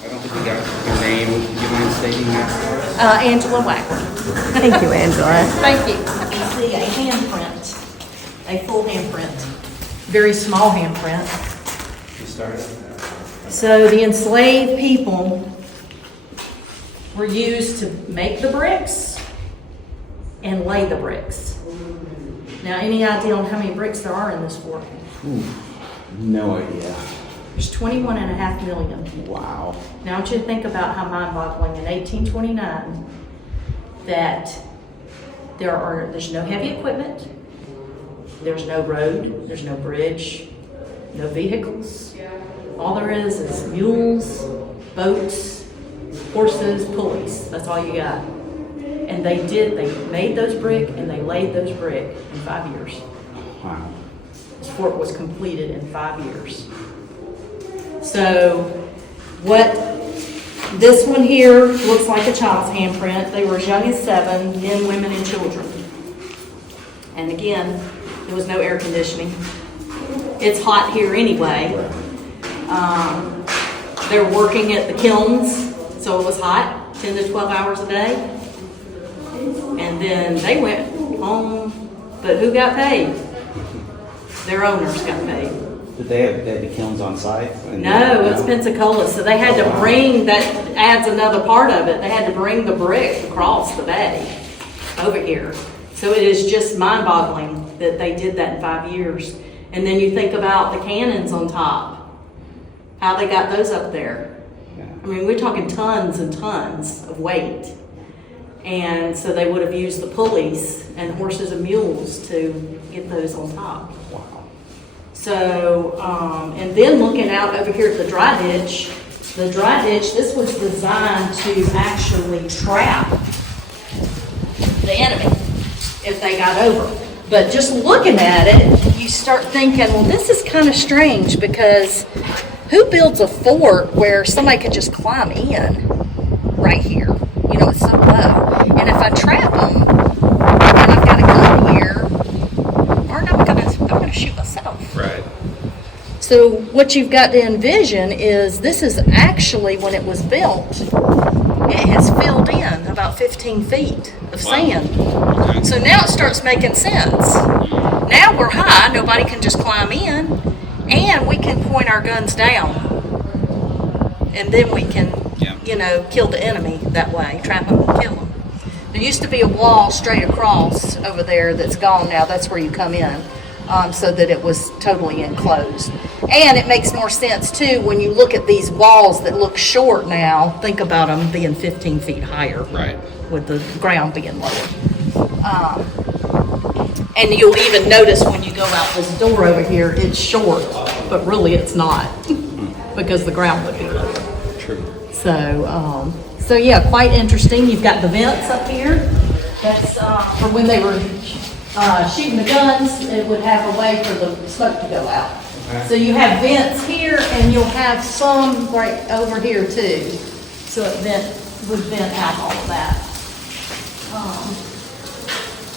I don't think we got your name. Do you mind stating that for us? Angela Wacker. Thank you, Angela. Thank you. You see a handprint, a full handprint, very small handprint. You started? So the enslaved people were used to make the bricks and lay the bricks. Now, any idea on how many bricks there are in this fort? No idea. There's 21.5 million. Wow. Now, I want you to think about how mind-boggling in 1829 that there's no heavy equipment, there's no road, there's no bridge, no vehicles. All there is mules, boats, horses, pulleys. That's all you got. And they made those brick and they laid those brick in 5 years. Wow. This fort was completed in 5 years. So what this one here looks like a child's handprint. They were as young as 7, men, women, and children. And again, there was no air conditioning. It's hot here anyway. They're working at the kilns, so it was hot, 10 to 12 hours a day. And then they went home, but who got paid? Their owners got paid. Did they have the kilns on site? No, it's Pensacola, so they had to bring, that adds another part of it, they had to bring the brick across the bay over here. So it is just mind-boggling that they did that in 5 years. And then you think about the cannons on top, how they got those up there. Yeah. I mean, we're talking tons and tons of weight. And so they would have used the pulleys and horses and mules to get those on top. Wow. So, and then looking out over here at the dry ditch, this was designed to actually trap the enemy if they got over. But just looking at it, you start thinking, well, this is kind of strange because who builds a fort where somebody could just climb in right here? You know, it's so low. And if I trap them, and I've got a gun here, aren't I'm gonna shoot myself. Right. So what you've got to envision is this is actually, when it was built, it has filled in about 15 feet of sand. Okay. So now it starts making sense. Now we're high, nobody can just climb in, and we can point our guns down. And then we can, kill the enemy that way, trap them and kill them. There used to be a wall straight across over there that's gone now. That's where you come in, so that it was totally enclosed. And it makes more sense, too, when you look at these walls that look short now. Think about them being 15 feet higher. Right. With the ground being lower. And you'll even notice when you go out this door over here, it's short, but really it's not because the ground would be lower. True. So yeah, quite interesting. You've got the vents up here. That's for when they were shooting the guns, it would have a way for the smoke to go out. Okay. So you have vents here, and you'll have some right over here too. So it would vent out all of that.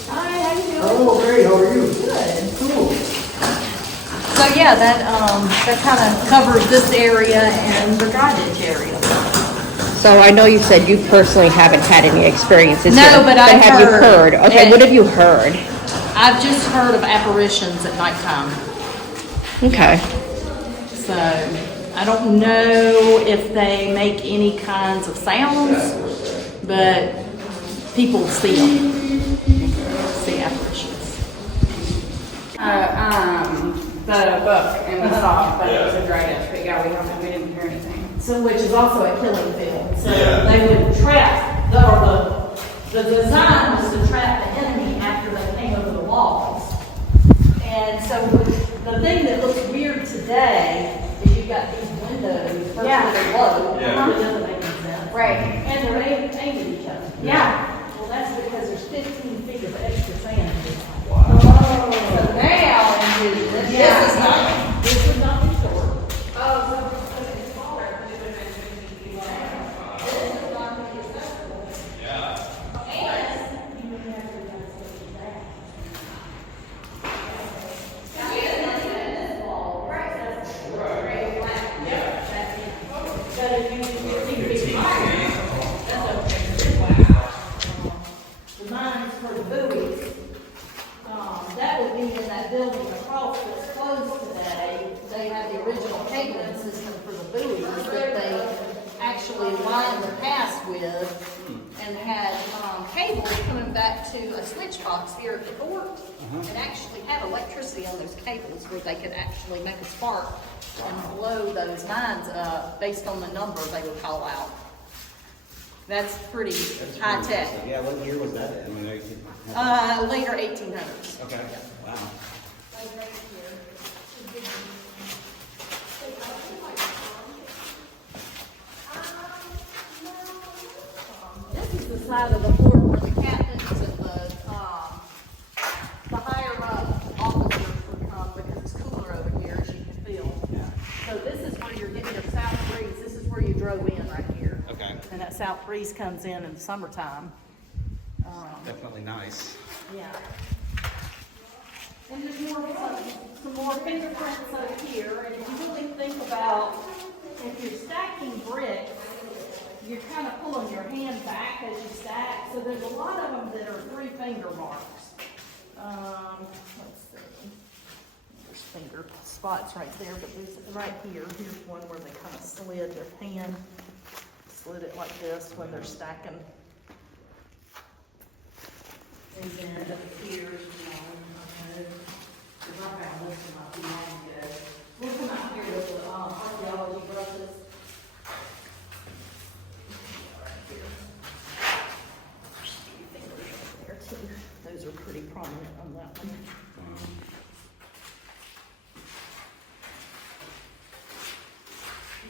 Hi, how you doing? Oh, great, how are you? Good. Cool. So yeah, that kind of covers this area and the dry ditch area. So I know you said you personally haven't had any experiences No, here, but I've have you heard. heard? Okay, And- what have you heard? I've just heard of apparitions at nighttime. Okay. So I don't know if they make any kinds of sounds, but people see them. See apparitions. The book and we saw, but it was a dry ditch, but yeah, we didn't hear anything. So which is also a killing field. So they would trap, the design was to trap the enemy after they came over the walls. And so the thing that looks weird today is you've got these windows, first Yeah. they're low, Yeah. the other makes sense. Right. And they're aimed at each other. Yeah. Well, that's because there's 15 feet of extra sand in this. Oh. So now, Yeah. this would not be short. Oh, so because it's smaller, it would have been 15 feet long. This would not be acceptable. Yeah. And you would have to do something back. But if you be in that building across that's closed today, they had the original cabling system for the buoys that they actually lined the pass with and had cables coming back to a switch box here at the fort and actually had electricity on those cables where they could actually make a spark and blow those mines up based on the number they would call out. That's pretty high tech. Yeah, what year was that in? I mean, Later 1800s. okay, wow. This is the side of the fort where the captains and the higher up officers would come because it's cooler over here, as you can feel. So this is where you're getting your south breeze. This is where you drove in right here. Okay. And that south breeze comes in the summertime. Definitely nice. Yeah. And there's some more fingerprints over here, and if you really think about, if you're stacking bricks, you're kind of pulling your hand back as you stack, so there's a lot of them that are 3 finger marks. Let's see. There's finger spots right there, but there's right here, here's one where they kind of slid their hand, slid it like this when they're stacking. And then up here is one, because I found this one not too long ago. We'll come out here with the archaeology brushes. Right here. There's 3 fingers right there too. Those are pretty prominent on that one.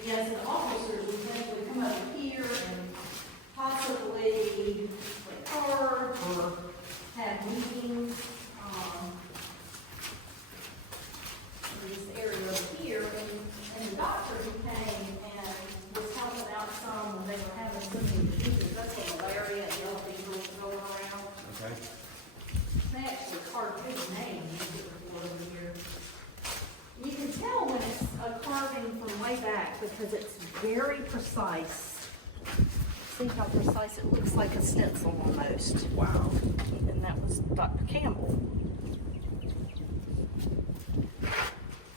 Yes, and officers would eventually come over here and possibly play cards or have meetings, in this area over here, and the doctor who came and was helping out some when they were having so many diseases, that's what malaria and yellow fever was going around. Okay. They actually carved his name into the floor over here. You can tell when it's a carving from way back because it's very precise. See how precise it looks, like a stencil almost. Wow. And that was Dr. Campbell.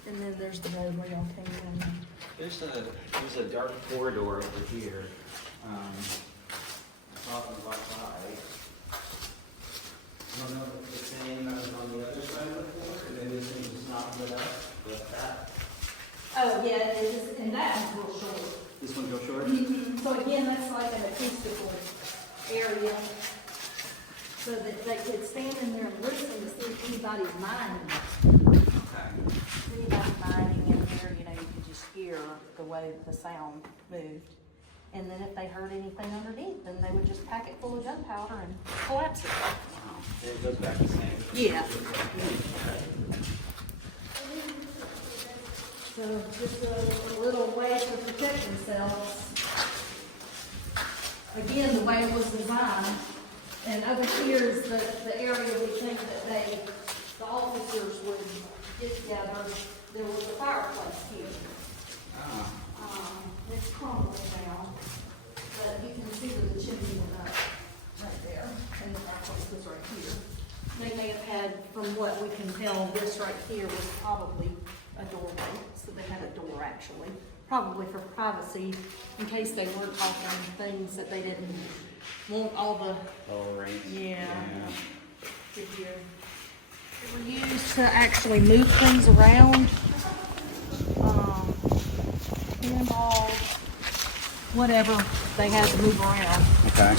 And then there's the road where y'all came in. There's a dark corridor over here. Off on the left side. I don't know if it's the same that was on the other side of the floor, and then this thing just not lit up with that. Oh, yeah, it is, and that one's real short. This one go short? So again, that's like an acoustical area, so that they could stand in there and listen to see if anybody's mining. Okay. If anybody's mining in there, you know, you could just hear the way the sound moved. And then if they heard anything underneath, then they would just pack it full of gunpowder and collapse it. Wow. It goes back the same. Yeah. So just a little way to protect themselves. Again, the way it was designed. And over here is the area we think that the officers would get together. There was a fireplace here. It's crumbling now, but you can see that the chimney went up right there, and the fireplace was right here. They may have had, from what we can tell, this right here was probably a doorway, so they had a door actually, probably for privacy, in case they were talking things that they didn't want all the, Oh, right. yeah. To hear. They were used to actually move things around. Handballs, whatever they had to move around. Okay.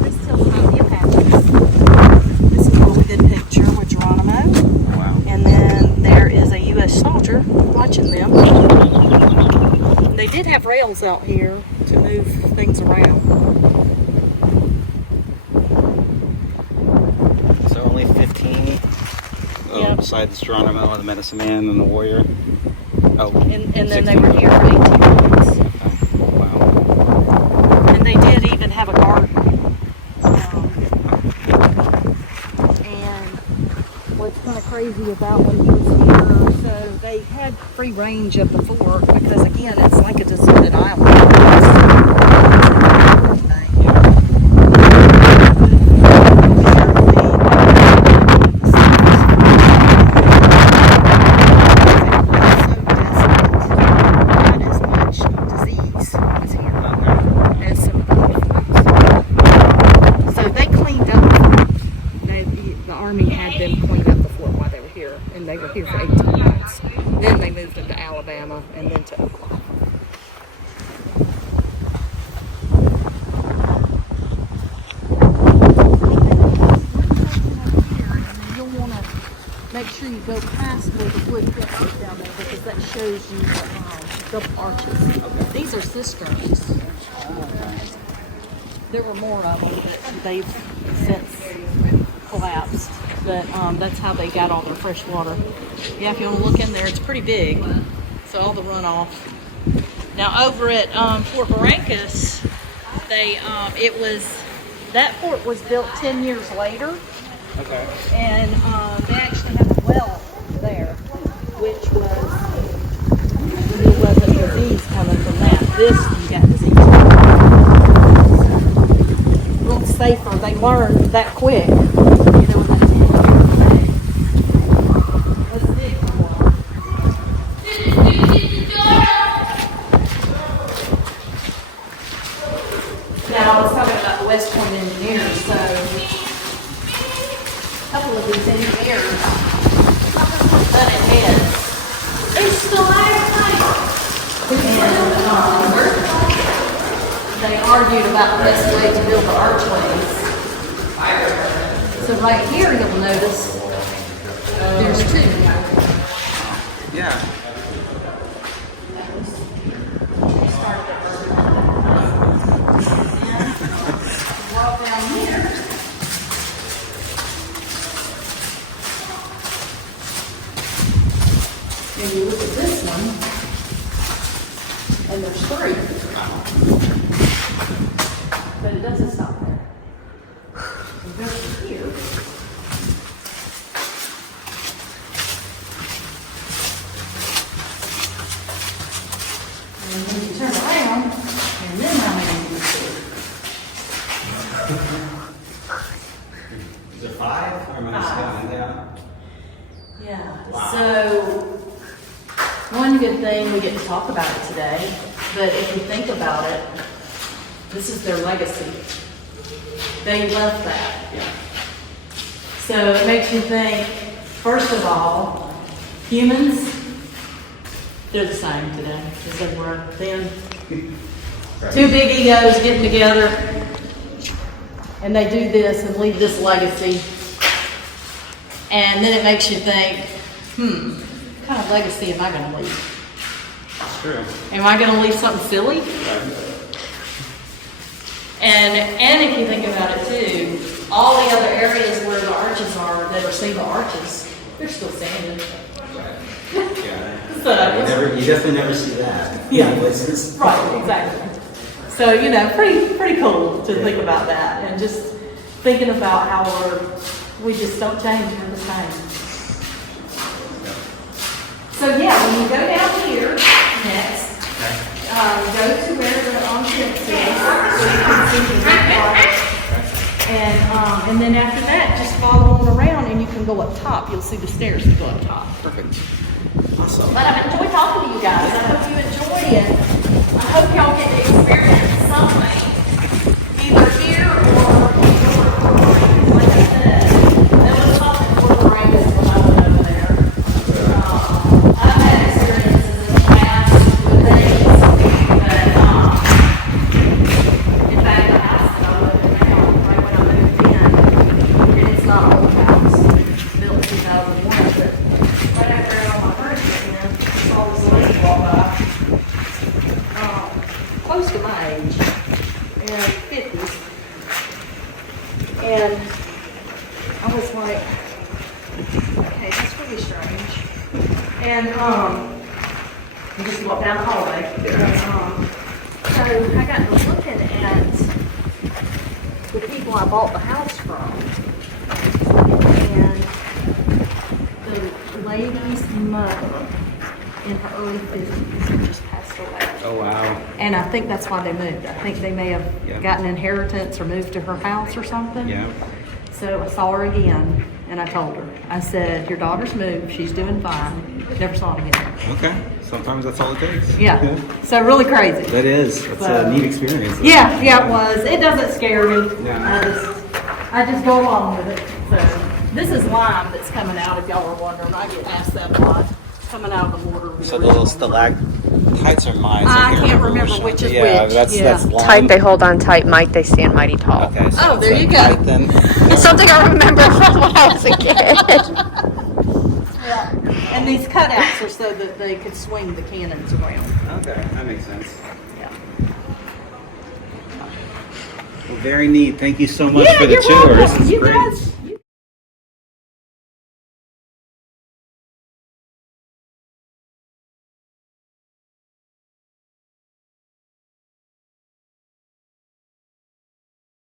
This tells about the Apaches. This is a really good picture with Geronimo. Wow. And then there is a U.S. soldier watching them. They did have rails out here to move things around. So only 15? Yeah. Besides Geronimo and the Medicine Man and the Warrior? Oh. And then they were here for 18 months. Wow. And they did even have a garden. And what's kind of crazy about when he was here, so they had free range of the fort because, again, it's like a deserted island. They were here for 18 months. Then they moved them to Alabama and then to Oklahoma. You'll want to make sure you go past where the wood fence is down there because that shows you the arches. These are cisterns. There were more of them, but they've since collapsed. But that's how they got all their fresh water. Yeah, if you want to look in there, it's pretty big. So all the runoff. Now over at Fort Pickens, that fort was built 10 years later. Okay. And they actually had a well there, which was there wasn't disease coming from that. This you got disease. A little safer. They learned that quick. Now, I was talking about the West Point engineers, so a couple of these engineers butted heads. It's stalactite! And they argued about the best way to build the archways. So right here, you'll notice there's two. Yeah. Walk down here. And you look at this one, and there's three. But it doesn't stop there. It goes to here. And then you turn around, and then how many do you see? Is it 5 or am I just counting down? Yeah. Wow. So, one good thing we get to talk about it today, but if you think about it, this is their legacy. They left that. Yeah. So it makes you think, first of all, humans, they're the same today as they were then. Two big egos getting together, and they do this and leave this legacy. And then it makes you think, what kind of legacy am I going to leave? It's true. Am I going to leave something silly? And if you think about it too, all the other areas where the arches are, that are single arches, they're still standing. Yeah. So, You definitely never see that. Yeah. Places. right, exactly. So, pretty cool to think about that, and just thinking about how we just don't change, we're the same. So yeah, when you go down here next, go to where the fence is, so you can see the roof part. And then after that, just follow on around, and you can go up top. You'll see the stairs to go up top. Perfect. Awesome. But I've enjoyed talking to you guys. I hope you enjoy it. I hope y'all get to experience something, either here or like I said. There was something for the rain when I went over there. I've had experiences in the past with things, but in fact, the house that I lived in now, right when I moved in, and it's not an old house, built in 2001, but right after I got all my furniture in, I saw this lady walk by. just walk down the hallway. So I got to looking at the people I bought the house from. And the lady's mother in her early 50s just passed away. Oh, wow. And I think that's why they moved. I think they may have gotten inheritance or moved to her house or something. Yeah. So I saw her again, and I told her. I said, your daughter's moved. She's doing fine. Never saw her again. Okay. Sometimes that's all it takes. Yeah. So really crazy. That is. That's a neat experience. Yeah, it was. It doesn't scare me. Yeah. I just go along with it. So this is lime that's coming out, if y'all were wondering. I get asked that a lot. It's coming out of the water. So the little stalactites are mine. I can't remember which is which. That's lime. Tight they hold on tight, might they stand mighty tall. Okay. So Oh, it's there like you go. tight then. It's something I remember from when I was a kid. Yeah. And these cutouts are so that they could swing the cannons around. Okay, that makes sense. Yeah. Well, very neat. Thank you so much Yeah, for the you're tour. welcome. This is You great. guys